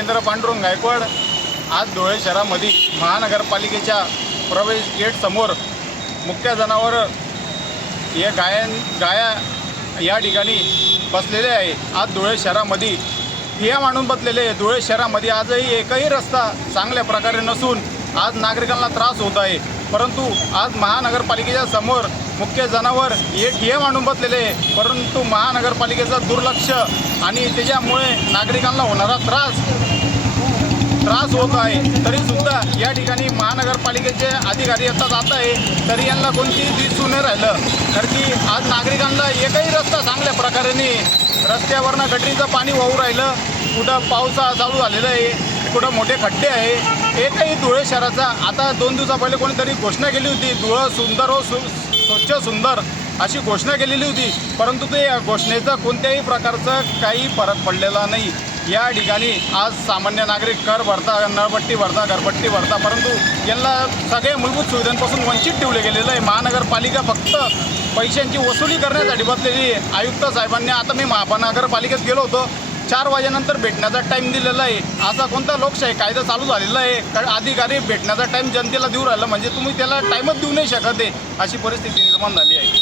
देवेंद्र पांडुरंग गायकवाड आज धुळे शहरामध्ये महानगरपालिकेच्या प्रवेश गेट समोर मुख्य जनावर हे गाया या ठिकाणी बसलेले आहे। आज धुळे शहरामध्ये ठिय्या मांडून बसलेले आहे। धुळे शहरामध्ये आजही एकही रस्ता चांगल्या प्रकारे नसून आज नागरिकांना त्रास होत आहे। परंतु आज महानगरपालिकेच्या समोर मुख्य जनावर हे ठिय्या मांडून बसलेले आहे, परंतु महानगरपालिकेचं दुर्लक्ष आणि त्याच्यामुळे नागरिकांना होणारा त्रास होत आहे। तरीसुद्धा या ठिकाणी महानगरपालिकेचे अधिकारी आता जात आहे, तरी यांना कोणतीही दिसून नाही राहिलं। कारण की आज नागरिकांना एकही रस्ता चांगल्या प्रकारे नाही, रस्त्यावरनं गटरीचं पाणी वाहू राहिलं, कुठं पावसाळा चालू झालेला आहे, कुठं मोठे खड्डे आहे। एकही धुळे शहराचा आता 2 दिवसा पहिले कोणीतरी घोषणा केली होती, धुळं सुंदर व स्वच्छ सुंदर अशी घोषणा केलेली होती, परंतु ते घोषणेचा कोणत्याही प्रकारचा काही फरक पडलेला नाही। या ठिकाणी आज सामान्य नागरिक कर भरता, नळपट्टी भरता, घरपट्टी भरता, परंतु यांना सगळ्या मूलभूत सुविधांपासून वंचित ठेवले गेलेलं आहे। महानगरपालिका फक्त पैशांची वसुली करण्यासाठी बसलेली आहे। आयुक्त साहेबांनी आता मी महानगरपालिकेत गेलो होतो, 4 वाजेनंतर भेटण्याचा टाईम दिलेला आहे। असा कोणता लोकशाही कायदा चालू झालेला आहे? अधिकारी भेटण्याचा टाईम जनतेला देऊ राहिला म्हणजे तुम्ही त्याला टाईमच देऊ नाही शकत आहे, अशी परिस्थिती निर्माण झाली आहे।